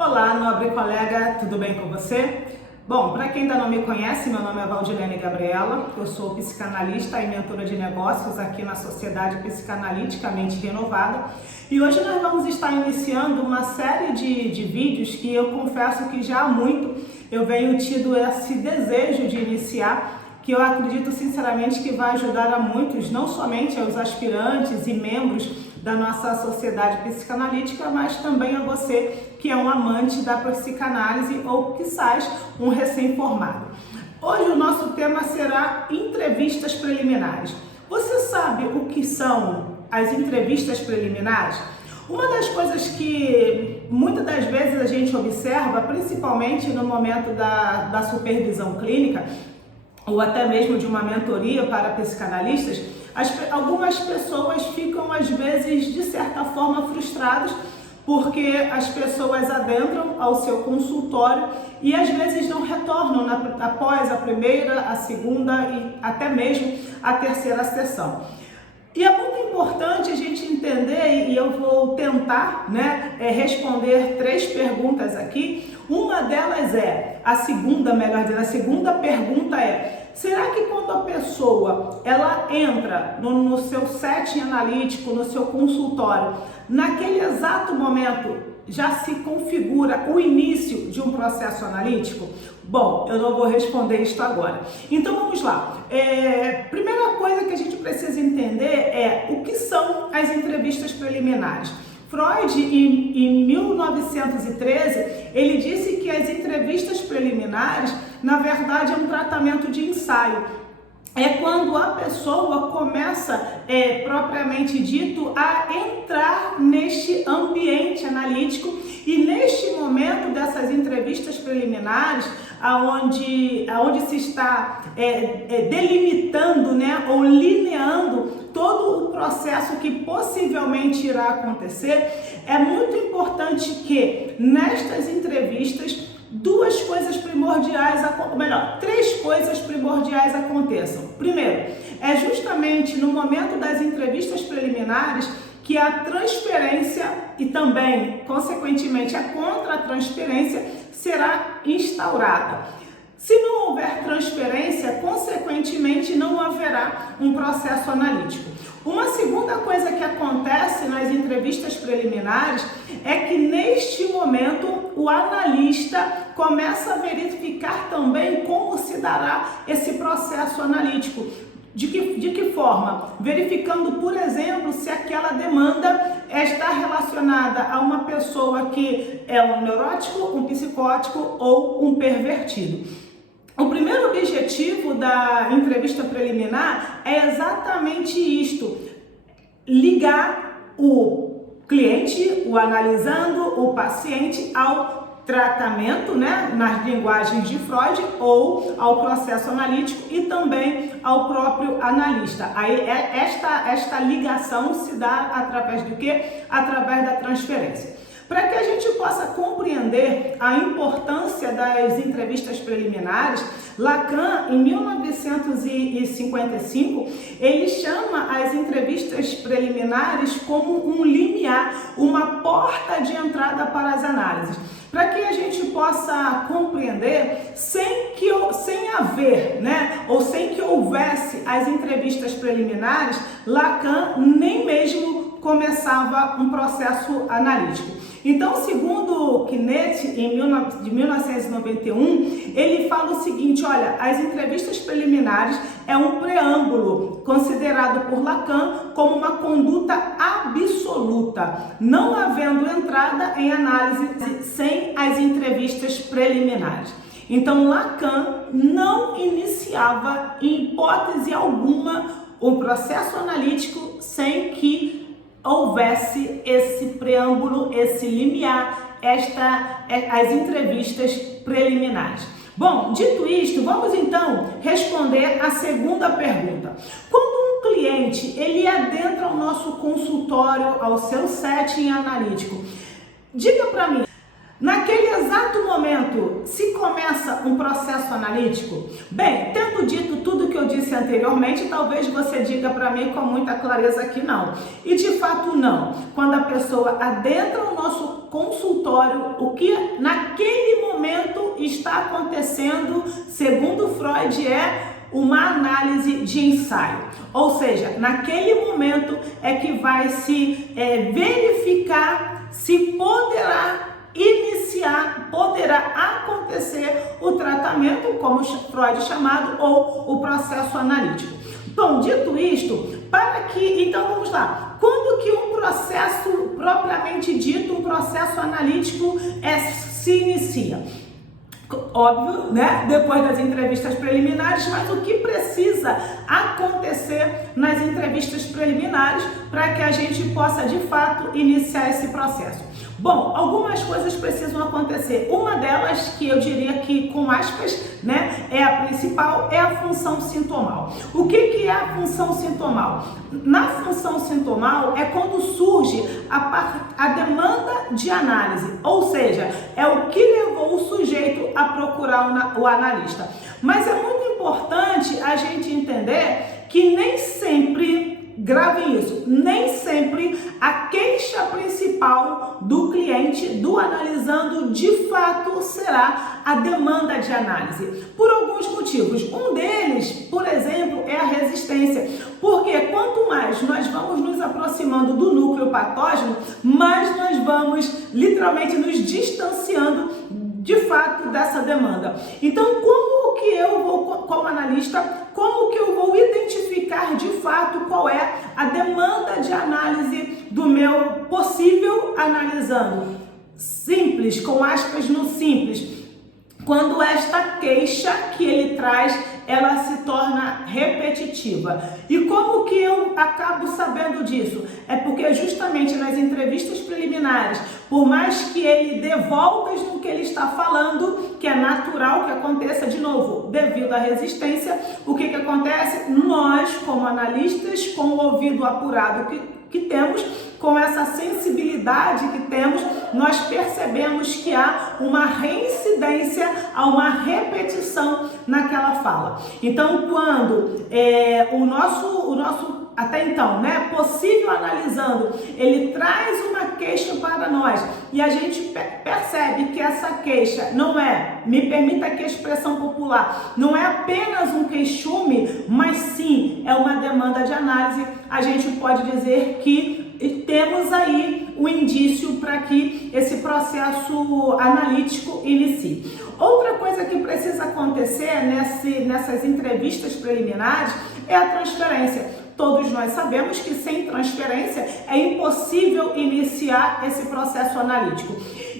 Olá, nobre colega, tudo bem com você? Bom, para quem ainda não me conhece, meu nome é Valdilene Gabriela, eu sou psicanalista e mentora de negócios aqui na Sociedade Psicanaliticamente Renovada e hoje nós vamos estar iniciando uma série de vídeos que eu confesso que já há muito eu venho tido esse desejo de iniciar, que eu acredito sinceramente que vai ajudar a muitos, não somente aos aspirantes e membros da nossa sociedade psicanalítica, mas também a você que é um amante da psicanálise ou, quizás, um recém-formado. Hoje o nosso tema será entrevistas preliminares. Você sabe o que são as entrevistas preliminares? Uma das coisas que muitas das vezes a gente observa, principalmente no momento da supervisão clínica, ou até mesmo de uma mentoria para psicanalistas, algumas pessoas ficam às vezes de certa forma frustradas porque as pessoas adentram ao seu consultório e às vezes não retornam após a primeira, a segunda e até mesmo a terceira sessão. E é muito importante a gente entender, e eu vou tentar responder 3 perguntas aqui. Uma delas é, a segunda pergunta é: será que quando a pessoa ela entra no seu setting analítico, no seu consultório, naquele exato momento já se configura o início de um processo analítico? Bom, eu não vou responder isso agora. Então vamos lá. Primeira coisa que a gente precisa entender é o que são as entrevistas preliminares. Freud, em 1913, ele disse que as entrevistas preliminares, na verdade, é um tratamento de ensaio. É quando a pessoa começa, propriamente dito, a entrar neste ambiente analítico e neste momento dessas entrevistas preliminares, aonde se está delimitando, ou lineando todo o processo que possivelmente irá acontecer, é muito importante que nestas entrevistas 3 coisas primordiais aconteçam. Primeiro, é justamente no momento das entrevistas preliminares que a transferência e também, consequentemente, a contra-transferência será instaurada. Se não houver transferência, consequentemente, não haverá um processo analítico. Uma segunda coisa que acontece nas entrevistas preliminares é que, neste momento, o analista começa a verificar também como se dará esse processo analítico. De que forma? Verificando, por exemplo, se aquela demanda está relacionada a uma pessoa que é um neurótico, um psicótico ou um pervertido. O primeiro objetivo da entrevista preliminar é exatamente isto: ligar o cliente, o analisando, o paciente ao tratamento, nas linguagens de Freud, ou ao processo analítico e também ao próprio analista. Aí esta ligação se dá através do quê? Através da transferência. Para que a gente possa compreender a importância das entrevistas preliminares, Lacan, em 1955, ele chama as entrevistas preliminares como um limiar, uma porta de entrada para as análises. Para que a gente possa compreender, sem haver, ou sem que houvesse as entrevistas preliminares, Lacan nem mesmo começava um processo analítico. Então, segundo Knecht, de 1991, ele fala o seguinte: olha, as entrevistas preliminares é um preâmbulo considerado por Lacan como uma conduta absoluta, não havendo entrada em análise sem as entrevistas preliminares. Então, Lacan não iniciava, em hipótese alguma, o processo analítico sem que houvesse esse preâmbulo, esse limiar, as entrevistas preliminares. Bom, dito isto, vamos então responder a segunda pergunta. Quando um cliente ele adentra ao nosso consultório, ao seu setting analítico, diga para mim, Naquele exato momento, se começa um processo analítico? Bem, tendo dito tudo que eu disse anteriormente, talvez você diga para mim com muita clareza que não. E de fato não. Quando a pessoa adentra o nosso consultório, o que naquele momento está acontecendo, segundo Freud, é uma análise de ensaio. Ou seja, naquele momento é que vai se verificar se poderá acontecer o tratamento, como Freud chamado, ou o processo analítico. Bom, dito isto, então vamos lá. Quando que um processo propriamente dito, um processo analítico se inicia? Óbvio, né? Depois das entrevistas preliminares, mas o que precisa acontecer nas entrevistas preliminares para que a gente possa de fato iniciar esse processo? Bom, algumas coisas precisam acontecer. Uma delas, que eu diria que com aspas, né, é a principal, é a função sintomal. O que é a função sintomal? Na função sintomal é quando surge a demanda de análise, ou seja, é o que levou o sujeito a procurar o analista. Mas é muito importante a gente entender que nem sempre, gravem isso, nem sempre a queixa principal do cliente, do analisando, de fato será a demanda de análise, por alguns motivos. Um deles, por exemplo, é a resistência, porque quanto mais nós vamos nos aproximando do núcleo patógeno, mais nós vamos literalmente nos distanciando de fato dessa demanda. Então, como que eu vou, como analista, como que eu vou identificar de fato qual é a demanda de análise do meu possível analisando? Simples, com aspas no simples. Quando esta queixa que ele traz, ela se torna repetitiva. E como que eu acabo sabendo disso? É porque justamente nas entrevistas preliminares, por mais que ele dê voltas no que ele está falando, que é natural que aconteça de novo, devido à resistência, o que acontece? Nós, como analistas, com o ouvido apurado que temos, com essa sensibilidade que temos, nós percebemos que há uma reincidência, há uma repetição naquela fala. Então, quando o nosso até então, né, possível analisando, ele traz uma queixa para nós e a gente percebe que essa queixa não é, me permita aqui a expressão popular, não é apenas um queixume, mas sim é uma demanda de análise, a gente pode dizer que temos aí o indício para que esse processo analítico inicie. Outra coisa que precisa acontecer nessas entrevistas preliminares é a transferência. Todos nós sabemos que sem transferência é impossível iniciar esse processo analítico.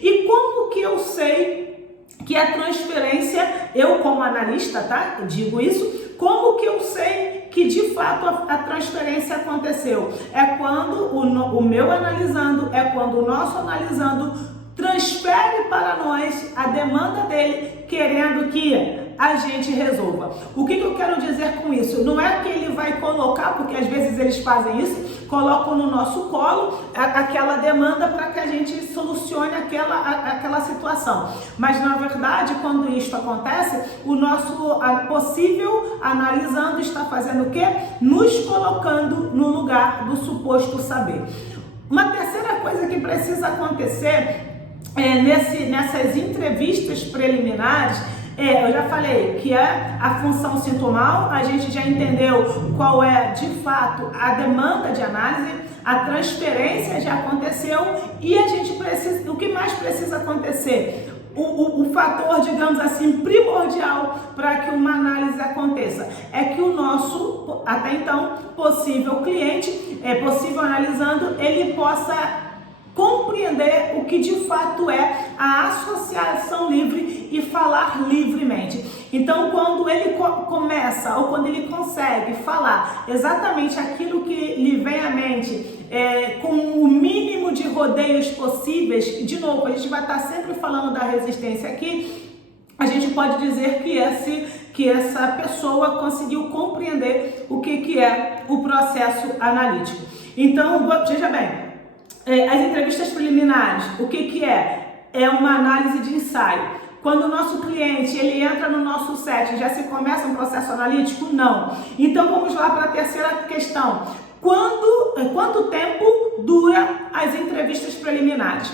E como que eu sei que a transferência, eu como analista, tá? Eu digo isso, como que eu sei que de fato a transferência aconteceu? É quando o meu analisando, é quando o nosso analisando transfere para nós a demanda dele, querendo que a gente resolva. O que eu quero dizer com isso? Não é que ele vai colocar, porque às vezes eles fazem isso, colocam no nosso colo aquela demanda para que a gente solucione aquela situação. Mas na verdade, quando isso acontece, o nosso possível analisando está fazendo o quê? Nos colocando no lugar do suposto saber. Uma terceira coisa que precisa acontecer nessas entrevistas preliminares, eu já falei que é a função sintomal, a gente já entendeu qual é de fato a demanda de análise, a transferência já aconteceu e a gente precisa, o que mais precisa acontecer? O fator, digamos assim, primordial para que uma análise aconteça é que o nosso, até então, possível cliente, possível analisando, ele possa compreender o que de fato é a associação livre e falar livremente. Então, quando ele começa ou quando ele consegue falar exatamente aquilo que lhe vem à mente, com o mínimo de rodeios possíveis, de novo, a gente vai estar sempre falando da resistência aqui, a gente pode dizer que essa pessoa conseguiu compreender o que é o processo analítico. Então, veja bem, as entrevistas preliminares, o que é? é uma análise de ensaio. Quando o nosso cliente ele entra no nosso set, já se começa um processo analítico? Não. Então vamos lá para a terceira questão. Quanto tempo dura as entrevistas preliminares?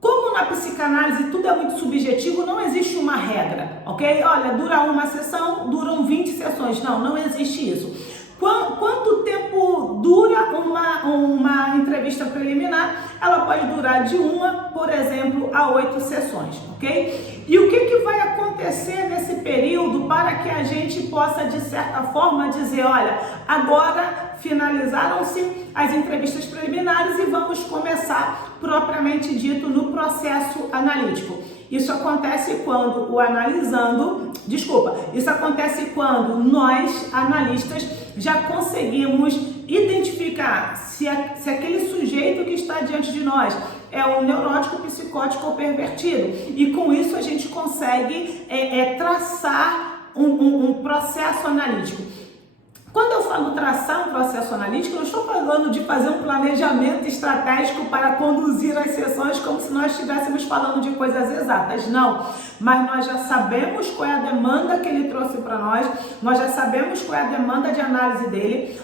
Como na psicanálise tudo é muito subjetivo, não existe uma regra, ok? Olha, dura uma sessão, duram 20 sessões. Não existe isso. Quanto tempo dura uma entrevista preliminar? Ela pode durar de 1, por exemplo, a 8 sessões, ok? E o que vai acontecer nesse período para que a gente possa, de certa forma, dizer, olha, agora finalizaram-se as entrevistas preliminares e vamos começar, propriamente dito, no processo analítico. Isso acontece quando isso acontece quando nós, analistas, já conseguimos identificar se aquele sujeito que está diante de nós é um neurótico, psicótico ou pervertido. E com isso a gente consegue traçar um processo analítico. Quando eu falo traçar um processo analítico, eu não estou falando de fazer um planejamento estratégico para conduzir as sessões como se nós estivéssemos falando de coisas exatas, não. Mas nós já sabemos qual é a demanda que ele trouxe para nós já sabemos qual é a demanda de análise dele,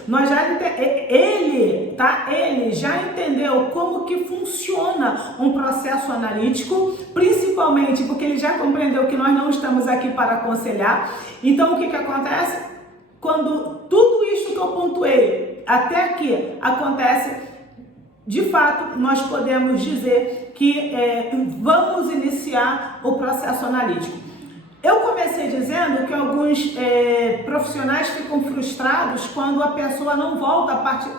ele já entendeu como que funciona um processo analítico, principalmente porque ele já compreendeu que nós não estamos aqui para aconselhar. Então o que acontece? Quando tudo isso que eu pontuei até aqui acontece, de fato, nós podemos dizer que vamos iniciar o processo analítico. Eu comecei dizendo que alguns profissionais ficam frustrados quando a pessoa não volta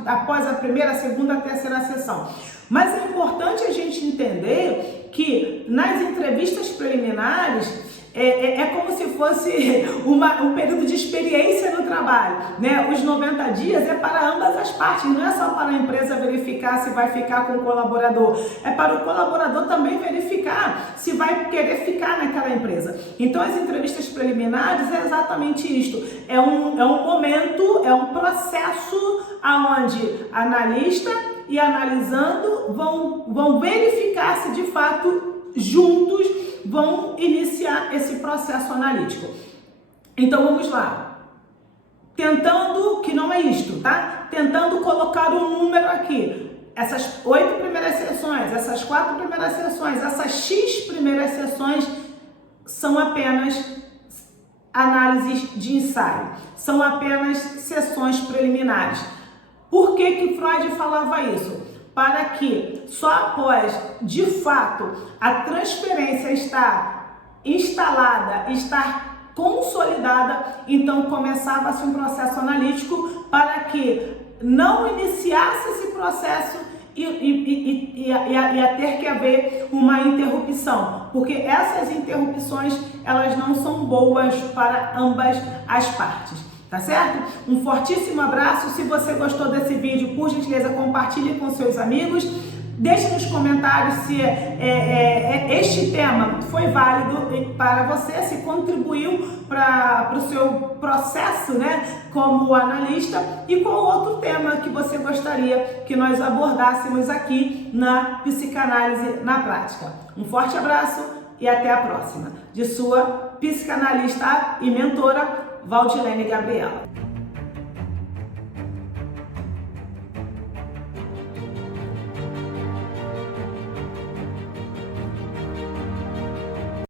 após a primeira, segunda, terceira sessão. Mas é importante a gente entender que nas entrevistas preliminares, é como se fosse um período de experiência no trabalho, né? Os 90 dias é para ambas as partes, não é só para a empresa verificar se vai ficar com o colaborador, é para o colaborador também verificar se vai querer ficar naquela empresa. Então as entrevistas preliminares é exatamente isto, é um momento, é um processo onde analista e analisando vão verificar se de fato juntos vão iniciar esse processo analítico. Então vamos lá, tentando, que não é isto, tá? Tentando colocar um número aqui, essas 8 primeiras sessões, essas 4 primeiras sessões, essas X primeiras sessões são apenas análises de ensaio, são apenas sessões preliminares. Por que Freud falava isso? Para que só após, de fato, a transferência estar instalada, estar consolidada, então começava-se um processo analítico para que não iniciasse esse processo e a ter que haver uma interrupção, porque essas interrupções elas não são boas para ambas as partes. Tá certo? Um fortíssimo abraço. Se você gostou desse vídeo, por gentileza, compartilhe com seus amigos. Deixe nos comentários se este tema foi válido para você, se contribuiu para o seu processo, né, como analista, e qual outro tema que você gostaria que nós abordássemos aqui na psicanálise na prática. Um forte abraço e até a próxima. De sua psicanalista e mentora, Valdilene Gabriela.